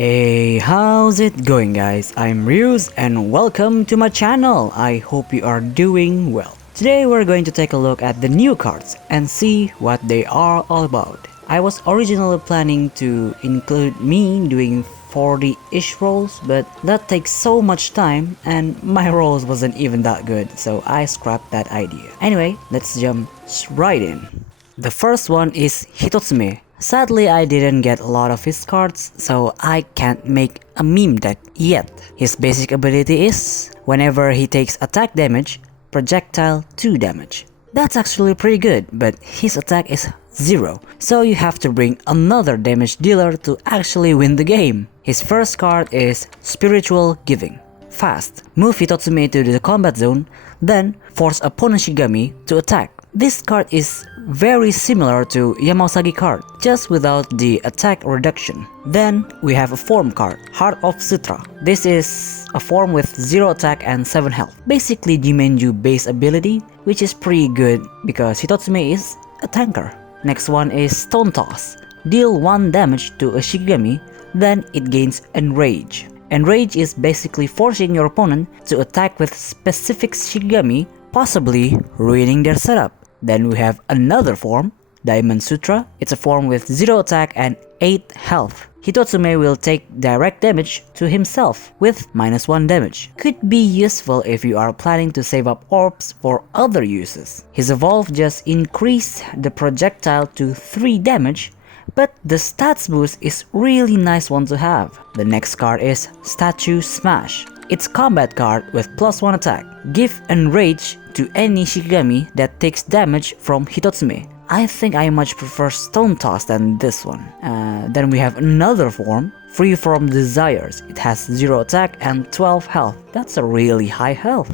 Hey, how's it going guys? I'm Ryuz and welcome to my channel. I hope you are doing well. Today we're going to take a look at the new cards and see what they are all about. I was originally planning to include me doing 40-ish rolls, but that takes so much time and my rolls wasn't even that good, so I scrapped that idea. Anyway, let's jump right in. The first one is Hitotsumi. Sadly, I didn't get a lot of his cards, so I can't make a meme deck yet. His basic ability is, whenever he takes attack damage, projectile 2 damage. That's actually pretty good, but his attack is 0, so you have to bring another damage dealer to actually win the game. His first card is Spiritual Giving. Fast. Move Hitotsumi to the combat zone, then force opponent Shigami to attack. This card is very similar to Yamausagi card, just without the attack reduction. Then we have a form card, Heart of Sutra. This is a form with 0 attack and 7 health. Basically Jimenju base ability, which is pretty good because Hitotsumi is a tanker. Next one is Stone Toss. Deal 1 damage to a Shigami, then it gains Enrage. Enrage is basically forcing your opponent to attack with specific Shigami, possibly ruining their setup. Then we have another form, Diamond Sutra. It's a form with 0 attack and 8 health. Hitotsumi will take direct damage to himself with -1 damage. Could be useful if you are planning to save up orbs for other uses. His evolve just increased the projectile to 3 damage, but the stats boost is really nice one to have. The next card is Statue Smash. It's combat card with +1 attack. Give Enrage to any Shigami that takes damage from Hitotsumi. I think I much prefer Stone Toss than this one. Then we have another form, Free from Desires. It has 0 attack and 12 health. That's a really high health.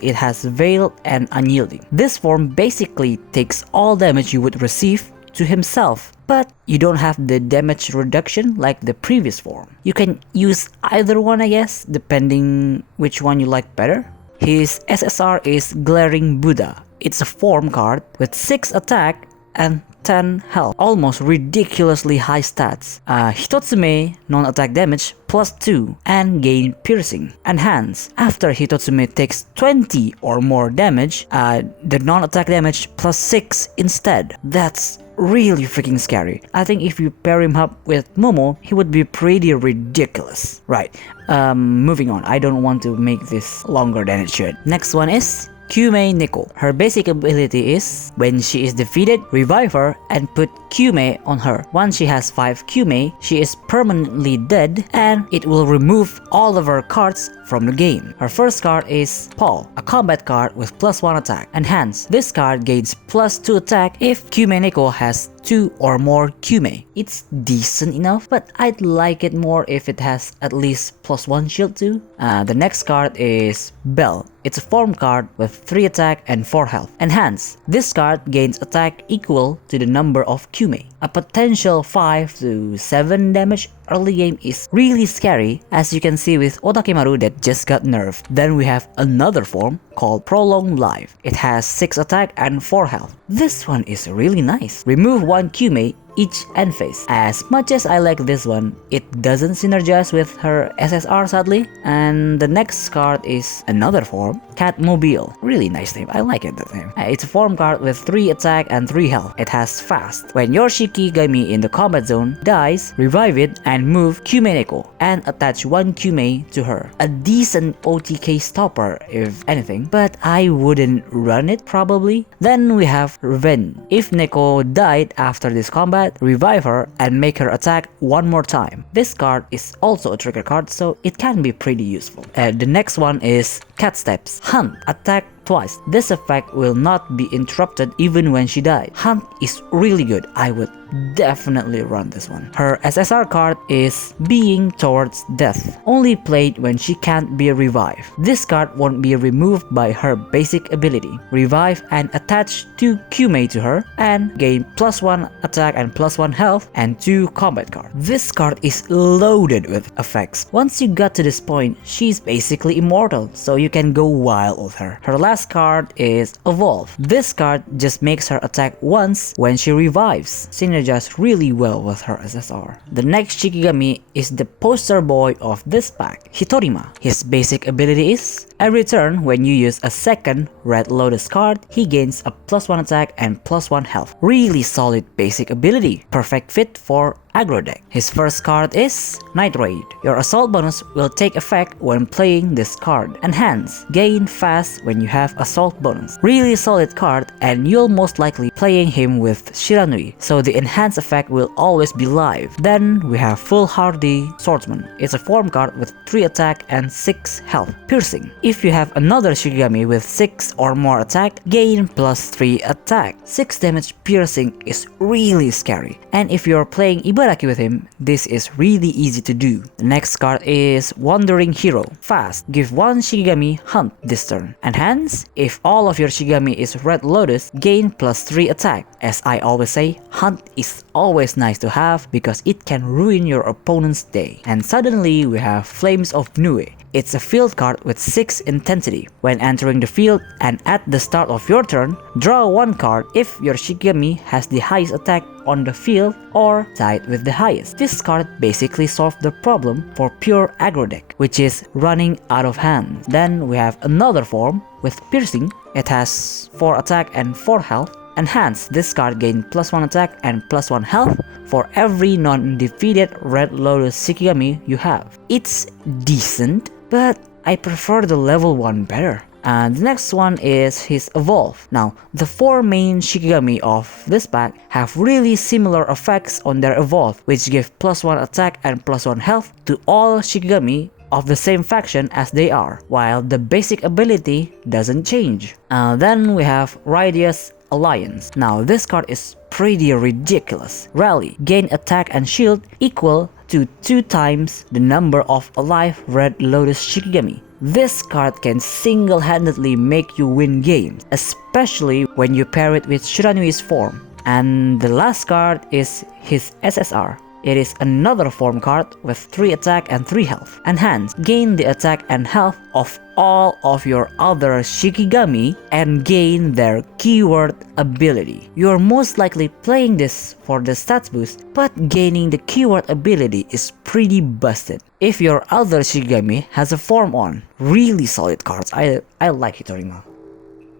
It has Veil and Unyielding. This form basically takes all damage you would receive to himself, but you don't have the damage reduction like the previous form. You can use either one, I guess, depending which one you like better. His SSR is Glaring Buddha. It's a form card with 6 attack and 10 health, almost ridiculously high stats. Hitotsumi non-attack damage +2 and gain piercing. Enhance. After Hitotsumi takes 20 or more damage, the non-attack damage +6 instead. That's really freaking scary. I think if you pair him up with Momo, he would be pretty ridiculous. Right, moving on. I don't want to make this longer than it should. Next one is Yukime Neko. Her basic ability is, when she is defeated, revive her and put Yukime on her. Once she has 5 Yukime, she is permanently dead and it will remove all of her cards from the game. Her first card is Paul, a combat card with +1 attack. Enhance. This card gains +2 attack if Yukime Neko has 2 or more Yukime. It's decent enough, but I'd like it more if it has at least +1 shield too. The next card is Bell. It's a form card with 3 attack and 4 health. Enhance. This card gains attack equal to the number of Yukime. A potential 5 to 7 damage early game is really scary, as you can see with Otakemaru that just got nerfed. Then we have another form called Prolonged Life. It has 6 attack and 4 health. This one is really nice. Remove 1 Yukime each end phase. As much as I like this one, it doesn't synergize with her SSR sadly. And the next card is another form, Catmobile. Really nice name, I like it, that name. It's a form card with 3 attack and 3 health. It has fast. When your Shikigami in the combat zone dies, revive it and move Yukime Neko and attach 1 Yukime to her. A decent OTK stopper if anything, but I wouldn't run it probably. Then we have Revenge. If Neko died after this combat, revive her and make her attack 1 more time. This card is also a trigger card, so it can be pretty useful. The next one is Cat Steps. Hunt. Attack twice. This effect will not be interrupted even when she dies. Hunt is really good. I would definitely run this one. Her SSR card is Being Towards Death. Only played when she can't be revived. This card won't be removed by her basic ability. Revive and attach 2 Yukime to her and gain +1 attack and +1 health and 2 combat cards. This card is loaded with effects. Once you got to this point, she's basically immortal, so you can go wild with her. Her last last card is Evolve. This card just makes her attack once when she revives, synergizes really well with her SSR. The next Shikigami is the poster boy of this pack, Hitorima. His basic ability is, every turn when you use a second Red Lotus card, he gains a +1 attack and +1 health. Really solid basic ability, perfect fit for aggro deck. His first card is Night Raid. Your assault bonus will take effect when playing this card. Enhance, gain fast when you have assault bonus. Really solid card, and you'll most likely playing him with Shiranui, so the enhance effect will always be live. Then we have Full Hardy Swordsman. It's a form card with 3 attack and 6 health. Piercing. If you have another Shikigami with 6 or more attack, gain +3 attack. 6 damage piercing is really scary, and if you're playing Ibaraki with him, this is really easy to do. The next card is Wandering Hero. Fast, give 1 Shikigami Hunt this turn. Enhance, if all of your Shikigami is Red Lotus, gain +3 attack. As I always say, Hunt is always nice to have because it can ruin your opponent's day. And suddenly we have Flames of Nue. It's a field card with 6 intensity. When entering the field and at the start of your turn, draw 1 card if your Shikigami has the highest attack on the field or tied with the highest. This card basically solved the problem for pure aggro deck, which is running out of hand. Then we have another form with Piercing. It has 4 attack and 4 health. Enhance, this card gains +1 attack and +1 health for every non-defeated Red Lotus Shikigami you have. It's decent, but I prefer the level 1 better. And the next one is his Evolve. Now, the 4 main Shikigami of this pack have really similar effects on their Evolve, which give +1 attack and +1 health to all Shikigami of the same faction as they are, while the basic ability doesn't change. Then we have Radius Alliance. Now, this card is pretty ridiculous. Rally, gain attack and shield equal to 2 times the number of alive Red Lotus Shikigami. This card can single-handedly make you win games, especially when you pair it with Shiranui's form. And the last card is his SSR. It is another form card with 3 attack and 3 health. Enhance, gain the attack and health of all of your other Shikigami and gain their keyword ability. You are most likely playing this for the stats boost, but gaining the keyword ability is pretty busted. If your other Shikigami has a form on, really solid cards. I like Hitorima.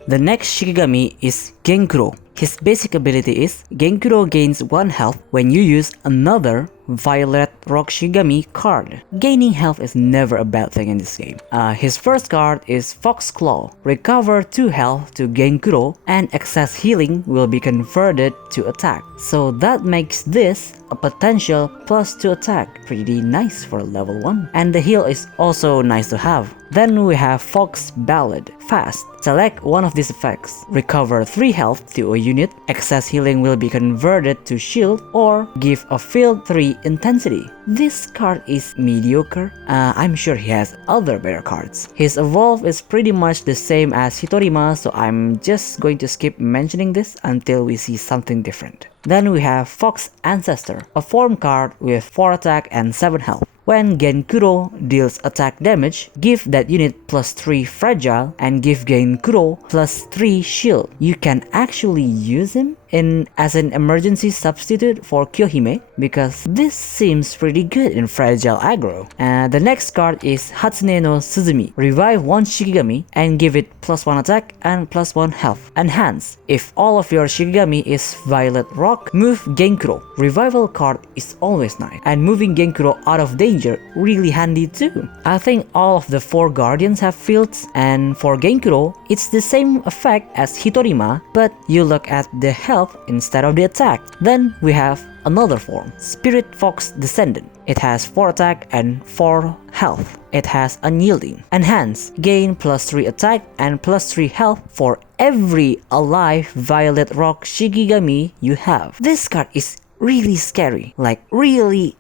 The next Shikigami is Gengrou. His basic ability is Gengrou gains 1 health when you use another Violet Rock Shikigami card. Gaining health is never a bad thing in this game. His first card is Fox Claw. Recover 2 health to Gengrou and excess healing will be converted to attack. So that makes this a potential +2 attack. Pretty nice for level 1. And the heal is also nice to have. Then we have Fox Ballad. Fast. Select one of these effects. Recover 3 health to a unit. Excess healing will be converted to shield or give a field 3 intensity. This card is mediocre. I'm sure he has other better cards. His Evolve is pretty much the same as Hitorima, so I'm just going to skip mentioning this until we see something different. Then we have Fox Ancestor, a form card with 4 attack and 7 health. When Gengrou deals attack damage, give that unit +3 fragile and give Gengrou +3 shield. You can actually use him as an emergency substitute for Kyohime because this seems pretty good in fragile aggro. The next card is Hatsune no Suzumi. Revive 1 Shikigami and give it +1 attack and +1 health. Enhance. If all of your Shikigami is Violet Rock, move Gengrou. Revival card is always nice, and moving Gengrou out of danger really handy too. I think all of the 4 guardians have fields, and for Gengrou, it's the same effect as Hitorima, but you look at the health instead of the attack. Then we have another form, Spirit Fox Descendant. It has 4 attack and 4 health. It has Unyielding. Enhance, gain +3 attack and +3 health for every alive Violet Rock Shikigami you have. This card is really scary, like really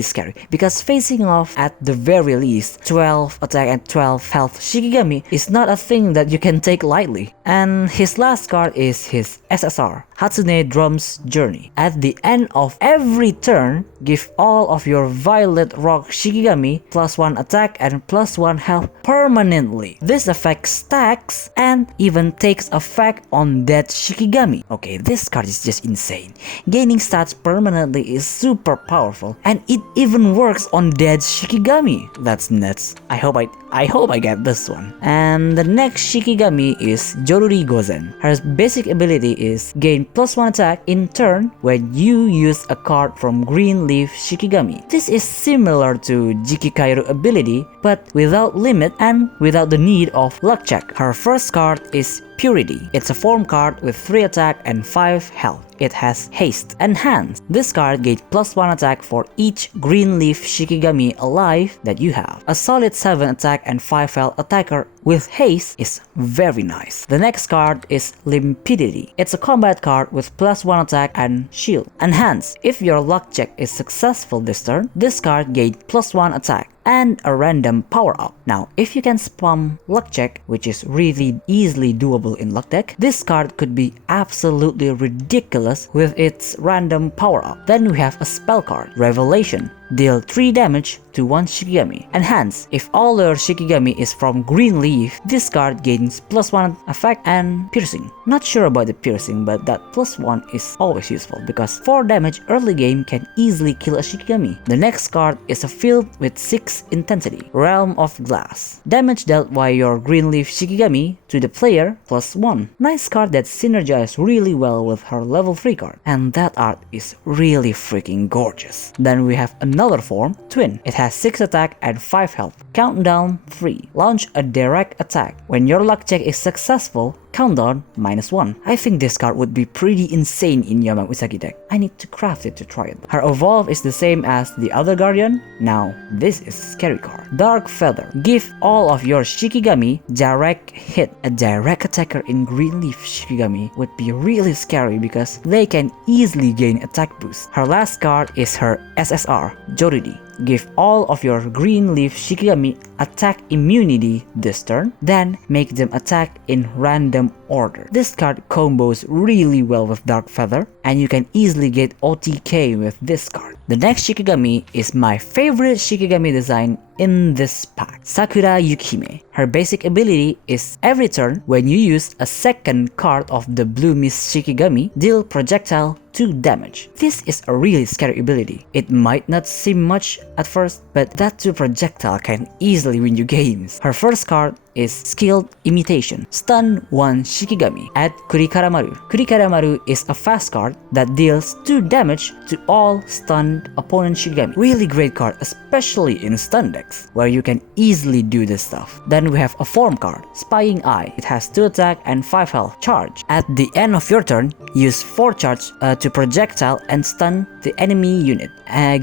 scary, because facing off at the very least 12 attack and 12 health Shikigami is not a thing that you can take lightly. And his last card is his SSR. Hatsune Drum's Journey. At the end of every turn, give all of your Violet Rock Shikigami +1 attack and +1 health permanently. This effect stacks and even takes effect on dead Shikigami. Okay, this card is just insane. Gaining stats permanently is super powerful, and it even works on dead Shikigami. That's nuts. I hope I get this one. And the next Shikigami is Yoruri Gosen. Her basic ability is gain +1 attack in turn when you use a card from Green Leaf Shikigami. This is similar to Jikikairu ability, but without limit and without the need of luck check. Her first card is Purity. It's a form card with 3 attack and 5 health. It has haste. Enhance. This card gains +1 attack for each green leaf Shikigami alive that you have. A solid 7 attack and 5 health attacker with haste is very nice. The next card is Limpidity. It's a combat card with +1 attack and shield. Enhance. If your luck check is successful this turn, this card gains +1 attack and a random power-up. Now, if you can spam luck check, which is really easily doable in luck deck, this card could be absolutely ridiculous with its random power-up. Then we have a spell card, Revelation. Deal 3 damage to 1 Shikigami. Enhance. If all your Shikigami is from green leaf, this card gains +1 effect and piercing. Not sure about the piercing, but that +1 is always useful because 4 damage early game can easily kill a Shikigami. The next card is a field with 6 intensity, Realm of Glass. Damage dealt by your green leaf Shikigami to the player +1. Nice card that synergizes really well with her level 3 card, and that art is really freaking gorgeous. Then we have another form, Twin. It has 6 attack and 5 health. Countdown 3. Launch a direct attack. When your luck check is successful, countdown -1. I think this card would be pretty insane in Yamausagi deck. I need to craft it to try it. Her evolve is the same as the other guardian. Now, this is scary card. Dark Feather. Give all of your Shikigami direct hit. A direct attacker in green leaf Shikigami would be really scary because they can easily gain attack boost. Her last card is her SSR, Joridi. Give all of your green leaf Shikigami attack immunity this turn, then make them attack in random order. This card combos really well with Dark Feather, and you can easily get OTK with this card. The next Shikigami is my favorite Shikigami design in this pack, Sakura Yukihime. Her basic ability is every turn when you use a second card of the Blue Mist Shikigami, deal projectile 2 damage. This is a really scary ability. It might not seem much at first, but that 2 projectile can easily win you games. Her first card is Skilled Imitation. Stun 1 Shikigami. Add Kurikaramaru. Kurikaramaru is a fast card that deals 2 damage to all stunned opponent Shikigami. Really great card, especially in stun decks, where you can easily do this stuff. Then we have a form card, Spying Eye. It has 2 attack and 5 health. Charge. At the end of your turn, use 4 charge to projectile and stun the enemy unit.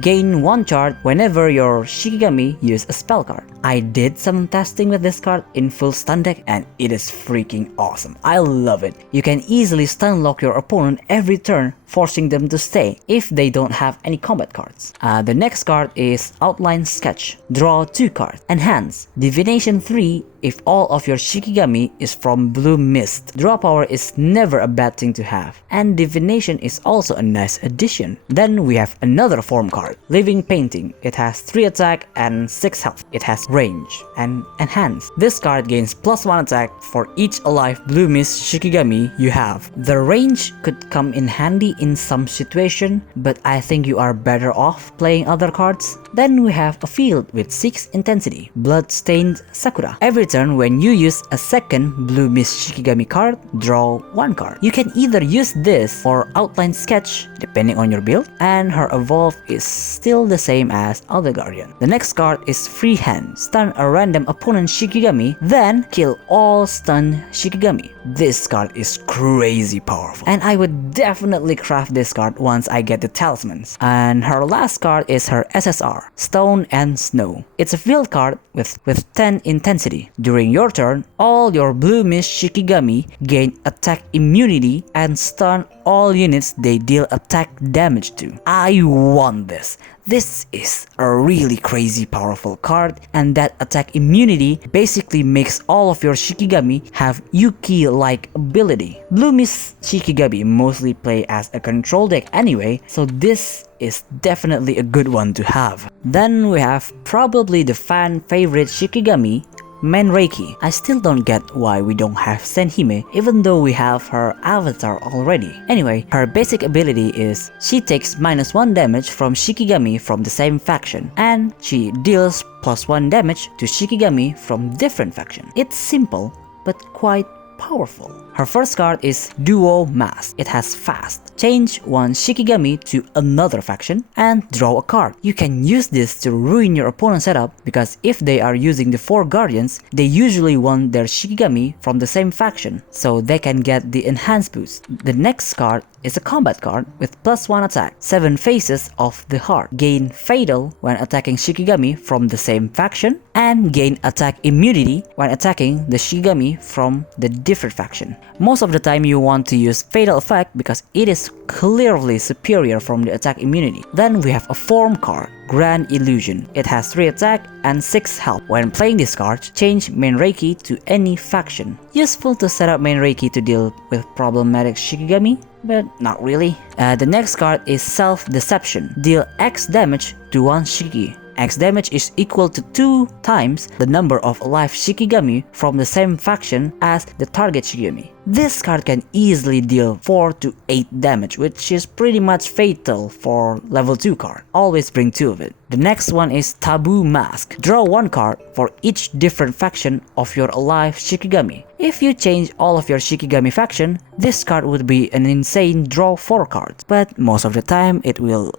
Gain 1 charge whenever your Shikigami use a spell card. I did some testing with this card in full stun deck and it is freaking awesome. I love it. You can easily stun lock your opponent every turn, forcing them to stay if they don't have any combat cards. The next card is Outline Sketch. Draw 2 cards. Enhance. Divination 3 if all of your Shikigami is from Blue Mist. Draw power is never a bad thing to have, and Divination is also a nice addition. Then we have another form card, Living Painting. It has 3 attack and 6 health. It has range and enhance. This card gains +1 attack for each alive Blue Mist Shikigami you have. The range could come in handy in some situation, but I think you are better off playing other cards. Then we have a field with 6 intensity, Bloodstained Sakura. Every turn when you use a second Blue Mist Shikigami card, draw 1 card. You can either use this or Outline Sketch depending on your build, and her evolve is still the same as other guardian. The next card is Free Hand. Stun a random opponent Shikigami, then kill all stun Shikigami. This card is crazy powerful, and I would definitely craft this card once I get the talismans. And her last card is her SSR, Stone and Snow. It's a field card with 10 intensity. During your turn, all your Blue Mist Shikigami gain attack immunity and stun all units they deal attack damage to. I want this. This is a really crazy powerful card, and that attack immunity basically makes all of your Shikigami have Yuki-like ability. Blue Mist Shikigami mostly play as a control deck anyway, so this is definitely a good one to have. Then we have probably the fan favorite Shikigami, Menreiki. I still don't get why we don't have Senhime even though we have her avatar already. Anyway, her basic ability is she takes -1 damage from Shikigami from the same faction, and she deals +1 damage to Shikigami from different faction. It's simple but quite powerful. Her first card is Duo Mask. It has fast. Change one Shikigami to another faction and draw a card. You can use this to ruin your opponent's setup because if they are using the 4 guardians, they usually want their Shikigami from the same faction, so they can get the enhanced boost. The next card is a combat card with +1 attack. 7 Faces of the Heart. Gain Fatal when attacking Shikigami from the same faction, and gain attack immunity when attacking the Shikigami from the different faction. Most of the time you want to use Fatal Effect because it is clearly superior from the attack immunity. Then we have a form card, Grand Illusion. It has 3 attack and 6 health. When playing this card, change Menreiki to any faction. Useful to set up Menreiki to deal with problematic Shikigami, but not really. The next card is Self-Deception. Deal X damage to one Shiki. X damage is equal to 2 times the number of alive Shikigami from the same faction as the target Shikigami. This card can easily deal 4 to 8 damage, which is pretty much fatal for level 2 card. Always bring 2 of it. The next one is Taboo Mask. Draw 1 card for each different faction of your alive Shikigami. If you change all of your Shikigami faction, this card would be an insane draw 4 cards, but most of the time it will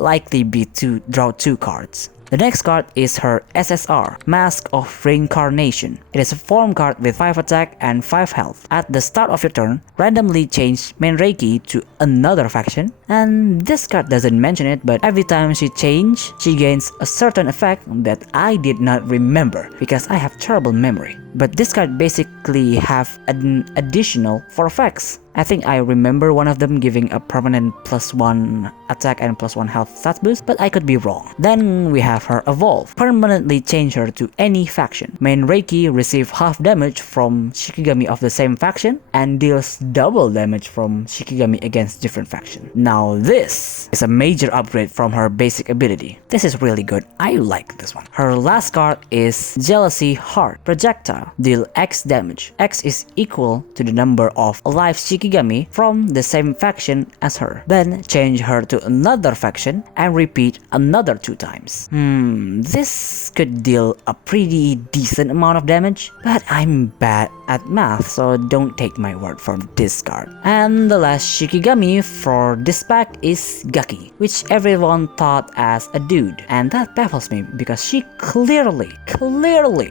likely be to draw 2 cards. The next card is her SSR, Mask of Reincarnation. It is a form card with 5 attack and 5 health. At the start of your turn, randomly change Menreiki to another faction, and this card doesn't mention it, but every time she changes, she gains a certain effect that I did not remember because I have terrible memory. But this card basically have an additional 4 effects. I think I remember one of them giving a permanent +1 attack and +1 health stats boost, but I could be wrong. Then we have her Evolve. Permanently change her to any faction. Menreiki receive half damage from Shikigami of the same faction and deals double damage from Shikigami against different faction. Now this is a major upgrade from her basic ability. This is really good. I like this one. Her last card is Jealousy Heart. Projectile. Deal X damage. X is equal to the number of alive Shikigami from the same faction as her. Then change her to another faction and repeat another 2 times. This could deal a pretty decent amount of damage, but I'm bad at math, so don't take my word for this card. And the last Shikigami for this pack is Gucky, which everyone thought as a dude, and that baffles me because she clearly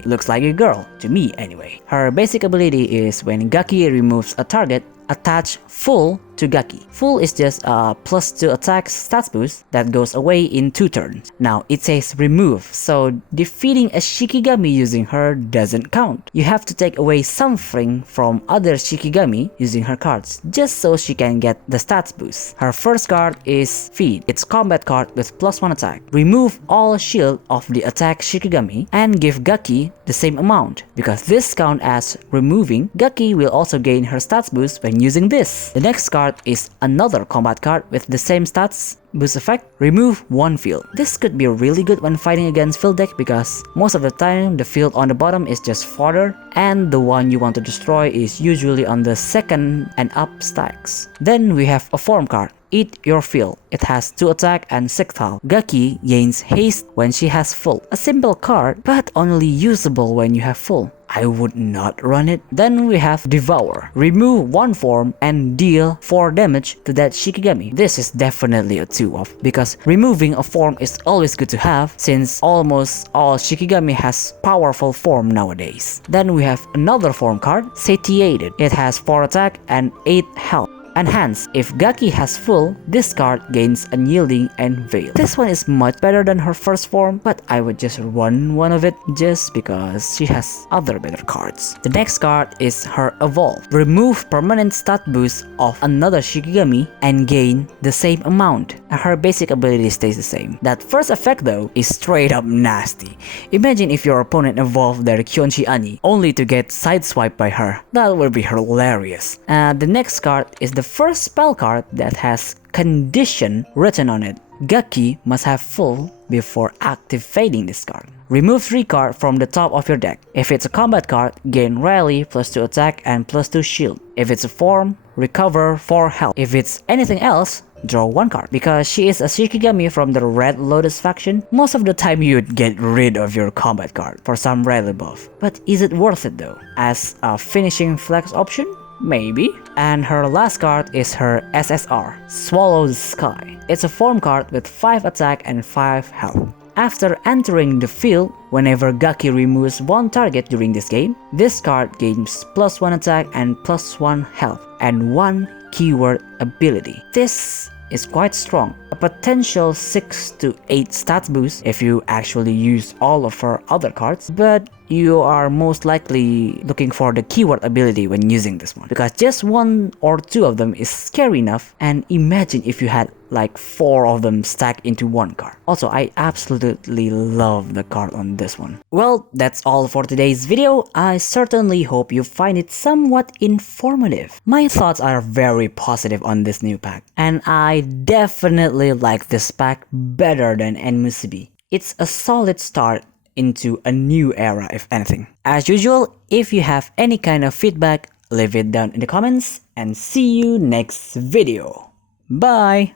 looks like a girl, to me anyway. Her basic ability is when Gucky removes a target, attach Full to Gucky. Full is just a +2 attack stats boost that goes away in 2 turns. Now it says remove, so defeating a Shikigami using her doesn't count. You have to take away something from other Shikigami using her cards, just so she can get the stats boost. Her first card is Feed. It's combat card with +1 attack. Remove all shield of the attack Shikigami and give Gucky the same amount. Because this count as removing, Gucky will also gain her stats boost when using this. The next card is another combat card with the same stats boost effect. Remove 1 field. This could be really good when fighting against field deck because most of the time the field on the bottom is just fodder and the one you want to destroy is usually on the 2nd and up stacks. Then we have a form card, Eat Your Fill. It has 2 attack and 6 health. Gucky gains haste when she has full. A simple card, but only usable when you have full. I would not run it. Then we have Devour. Remove 1 form and deal 4 damage to that Shikigami. This is definitely a 2-off because removing a form is always good to have since almost all Shikigami has powerful form nowadays. Then we have another form card, Satiated. It has 4 attack and 8 health. And hence, if Gucky has full, this card gains Unyielding and Veil. This one is much better than her first form, but I would just run one of it just because she has other better cards. The next card is her Evolve. Remove permanent stat boost of another Shikigami and gain the same amount. Her basic ability stays the same. That first effect though is straight up nasty. Imagine if your opponent evolved their Kyonchi Ani only to get sideswiped by her. That would be hilarious. The next card is the first spell card that has condition written on it. Gucky must have full before activating this card. Remove 3 cards from the top of your deck. If it's a combat card, gain rally +2 attack and +2 shield. If it's a form, recover 4 health. If it's anything else, draw 1 card. Because she is a Shikigami from the Red Lotus faction, most of the time you'd get rid of your combat card for some rally buff. But is it worth it though? As a finishing flex option? Maybe. And her last card is her SSR, Swallow the Sky. It's a form card with 5 attack and 5 health. After entering the field, whenever Gucky removes one target during this game, this card gains +1 attack and +1 health, and 1 keyword ability. This is quite strong. A potential 6 to 8 stats boost if you actually use all of her other cards, but you are most likely looking for the keyword ability when using this one, because just 1 or 2 of them is scary enough, and imagine if you had like 4 of them stacked into 1 card. Also, I absolutely love the card on this one. Well, that's all for today's video. I certainly hope you find it somewhat informative. My thoughts are very positive on this new pack, and I definitely like this pack better than Enmusubi. It's a solid start into a new era, if anything. As usual, if you have any kind of feedback, leave it down in the comments, and see you next video. Bye!